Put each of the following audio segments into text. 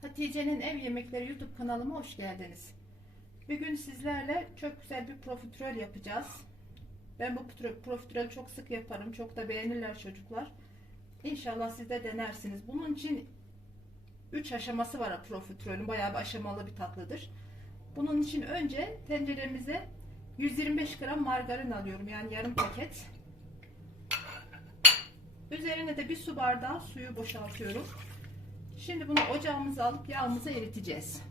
Hatice'nin Ev Yemekleri YouTube kanalıma hoş geldiniz. Bugün sizlerle çok güzel bir profiterol yapacağız. Ben bu pro- profiterolü çok sık yaparım. Çok da beğenirler çocuklar. İnşallah siz de denersiniz. Bunun için 3 aşaması var profiterolün. Bayağı bir aşamalı bir tatlıdır. Bunun için önce tenceremize 125 gram margarin alıyorum. Yani yarım paket. Üzerine de bir su bardağı suyu boşaltıyorum. Şimdi bunu ocağımıza alıp yağımızı eriteceğiz.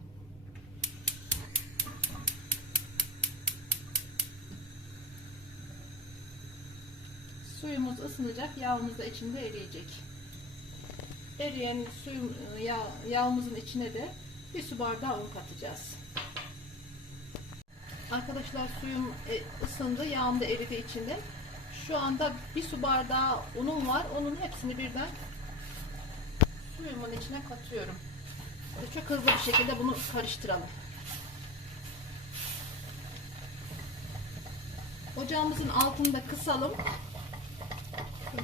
Suyumuz ısınacak, yağımız da içinde eriyecek. Eriyen suyun yağ, yağımızın içine de bir su bardağı un katacağız. Arkadaşlar suyum e, ısındı, yağım da eridi içinde. Şu anda bir su bardağı unum var. Onun hepsini birden suyumun içine katıyorum. Ve çok hızlı bir şekilde bunu karıştıralım. Ocağımızın altını da kısalım.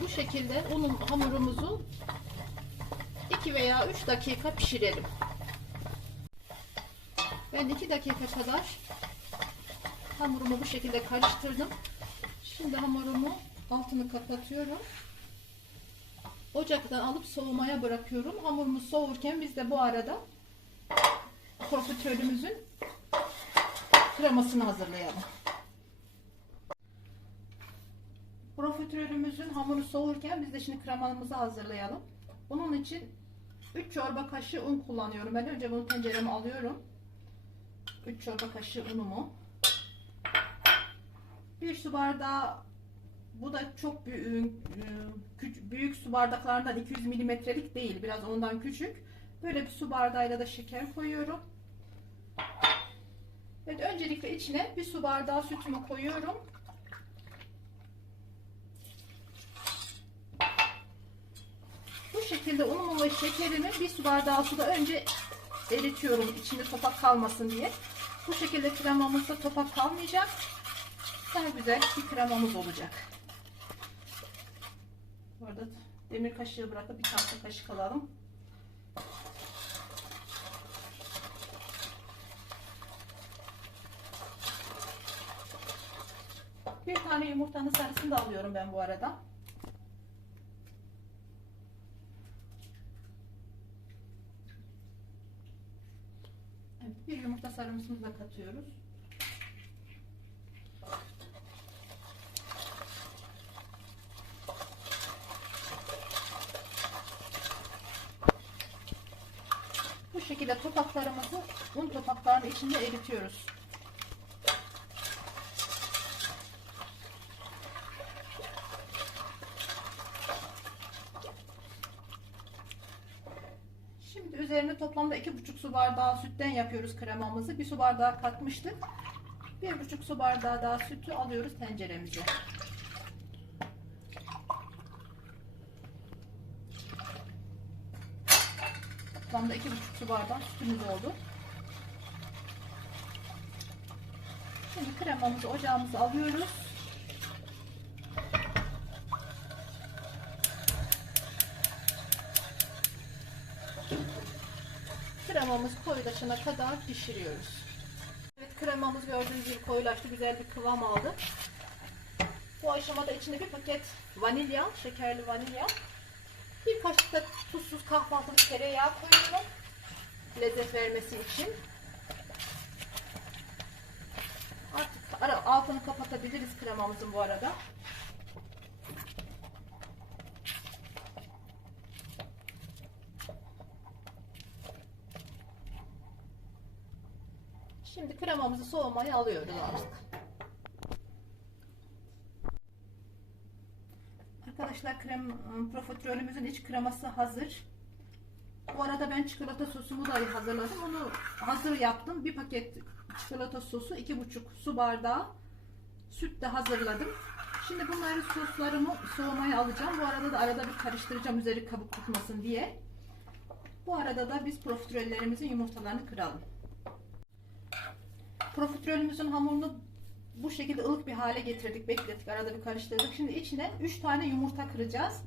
Bu şekilde unun hamurumuzu 2 veya 3 dakika pişirelim. Ben 2 dakika kadar hamurumu bu şekilde karıştırdım. Şimdi hamurumu altını kapatıyorum. Ocaktan alıp soğumaya bırakıyorum. Hamurumuz soğurken biz de bu arada profiterolümüzün kremasını hazırlayalım. Profiterolümüzün hamuru soğurken biz de şimdi kremamızı hazırlayalım. Bunun için 3 çorba kaşığı un kullanıyorum. Ben önce bunu tencereme alıyorum. 3 çorba kaşığı unumu. 1 su bardağı bu da çok büyük, büyük su bardaklarından 200 milimetrelik değil. Biraz ondan küçük. Böyle bir su bardağıyla da şeker koyuyorum. Evet, öncelikle içine bir su bardağı sütümü koyuyorum. Bu şekilde unumu ve şekerimi bir su bardağı suda önce eritiyorum. içinde topak kalmasın diye. Bu şekilde kremamızda topak kalmayacak. Daha güzel bir kremamız olacak. Bu arada demir kaşığı bırakıp bir tahta kaşık alalım. Bir tane yumurtanın sarısını da alıyorum ben bu arada. Evet, bir yumurta sarımızı da katıyoruz. Bu şekilde topaklarımızı un topaklarının içinde eritiyoruz. Şimdi üzerine toplamda iki buçuk su bardağı sütten yapıyoruz kremamızı. Bir su bardağı katmıştık. Bir buçuk su bardağı daha sütü alıyoruz tenceremize. Toplamda iki buçuk su bardağı sütümüz oldu. Şimdi kremamızı ocağımıza alıyoruz. Kremamız koyulaşana kadar pişiriyoruz. Evet kremamız gördüğünüz gibi koyulaştı. Güzel bir kıvam aldı. Bu aşamada içinde bir paket vanilya, şekerli vanilya. Bir kaşık da tuzsuz kahvaltılık tereyağı koyuyorum. Lezzet vermesi için. Artık ara, altını kapatabiliriz kremamızın bu arada. Şimdi kremamızı soğumaya alıyoruz artık. Arkadaşlar krem profiterolümüzün iç kreması hazır. Bu arada ben çikolata sosumu da hazırladım. Onu hazır yaptım. Bir paket çikolata sosu, iki buçuk su bardağı süt de hazırladım. Şimdi bunları soslarımı soğumaya alacağım. Bu arada da arada bir karıştıracağım üzeri kabuk tutmasın diye. Bu arada da biz profiterollerimizin yumurtalarını kıralım. Profiterolümüzün hamurunu bu şekilde ılık bir hale getirdik, beklettik, arada bir karıştırdık. Şimdi içine 3 tane yumurta kıracağız.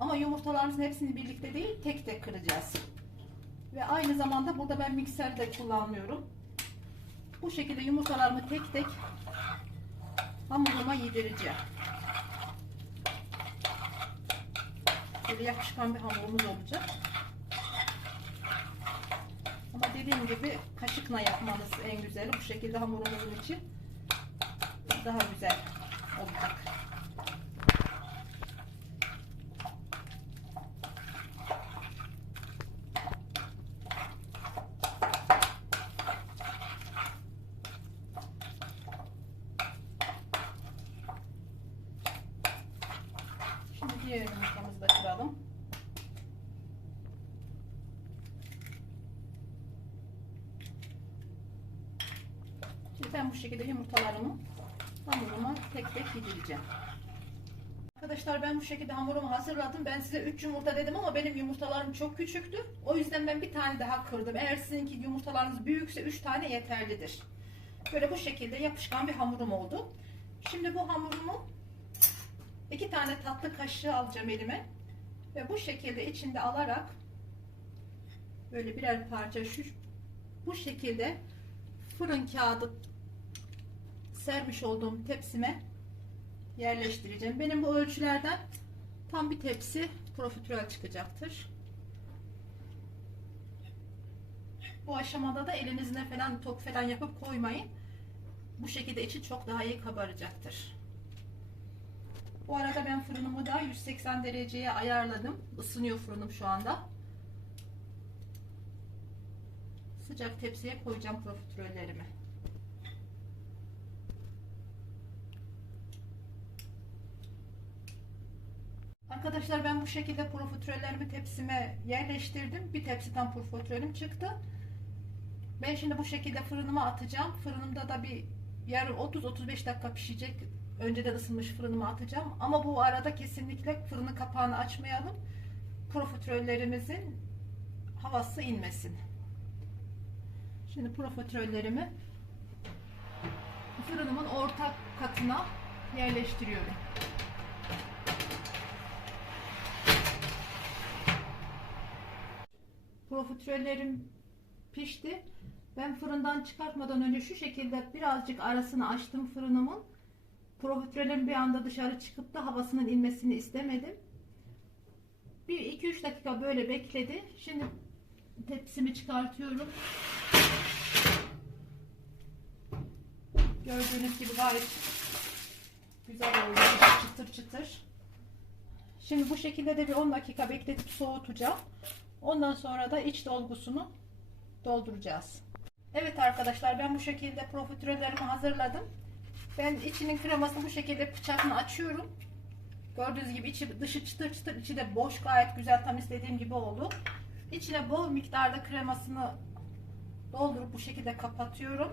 Ama yumurtalarımızın hepsini birlikte değil, tek tek kıracağız. Ve aynı zamanda burada ben mikser de kullanmıyorum. Bu şekilde yumurtalarımı tek tek hamuruma yedireceğim. Böyle yapışkan bir hamurumuz olacak. Ama dediğim gibi kaşıkla yapmanız en güzeli. Bu şekilde hamurumuzun içi daha güzel olacak. Şimdi diğer da kıralım. Şimdi ben bu şekilde yumurtalarımı hamuruma tek tek yedireceğim. Arkadaşlar ben bu şekilde hamurumu hazırladım. Ben size 3 yumurta dedim ama benim yumurtalarım çok küçüktü. O yüzden ben bir tane daha kırdım. Eğer sizinki yumurtalarınız büyükse 3 tane yeterlidir. Böyle bu şekilde yapışkan bir hamurum oldu. Şimdi bu hamurumu iki tane tatlı kaşığı alacağım elime. Ve bu şekilde içinde alarak böyle birer parça şu bu şekilde fırın kağıdı sermiş olduğum tepsime yerleştireceğim. Benim bu ölçülerden tam bir tepsi profiterol çıkacaktır. Bu aşamada da elinizle falan top falan yapıp koymayın. Bu şekilde içi çok daha iyi kabaracaktır. Bu arada ben fırınımı da 180 dereceye ayarladım. Isınıyor fırınım şu anda. Sıcak tepsiye koyacağım profiterollerimi. Arkadaşlar ben bu şekilde profiterollerimi tepsime yerleştirdim. Bir tepsiden profiterolüm çıktı. Ben şimdi bu şekilde fırınıma atacağım. Fırınımda da bir yarım 30-35 dakika pişecek. Önceden ısınmış fırınıma atacağım. Ama bu arada kesinlikle fırının kapağını açmayalım. Profiterollerimizin havası inmesin. Şimdi profiterollerimi fırınımın orta katına yerleştiriyorum. Profiterollerim pişti. Ben fırından çıkartmadan önce şu şekilde birazcık arasını açtım fırınımın. Profiterollerin bir anda dışarı çıkıp da havasının inmesini istemedim. Bir 2-3 dakika böyle bekledi. Şimdi tepsimi çıkartıyorum. Gördüğünüz gibi gayet güzel oldu. Çıtır çıtır. Şimdi bu şekilde de bir 10 dakika bekletip soğutacağım. Ondan sonra da iç dolgusunu dolduracağız. Evet arkadaşlar ben bu şekilde profiterollerimi hazırladım. Ben içinin kremasını bu şekilde bıçakla açıyorum. Gördüğünüz gibi içi dışı çıtır çıtır içi de boş gayet güzel tam istediğim gibi oldu. İçine bol miktarda kremasını doldurup bu şekilde kapatıyorum.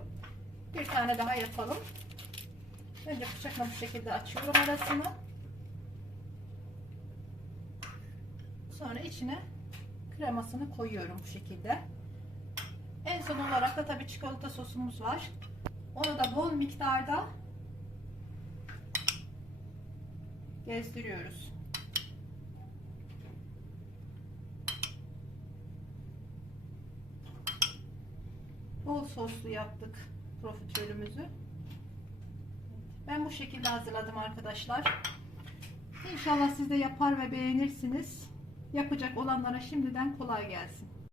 Bir tane daha yapalım. Önce bıçakla bu şekilde açıyorum arasını. Sonra içine kremasını koyuyorum bu şekilde. En son olarak da tabii çikolata sosumuz var. Onu da bol miktarda gezdiriyoruz. Bol soslu yaptık profiterolümüzü. Ben bu şekilde hazırladım arkadaşlar. İnşallah siz de yapar ve beğenirsiniz. Yapacak olanlara şimdiden kolay gelsin.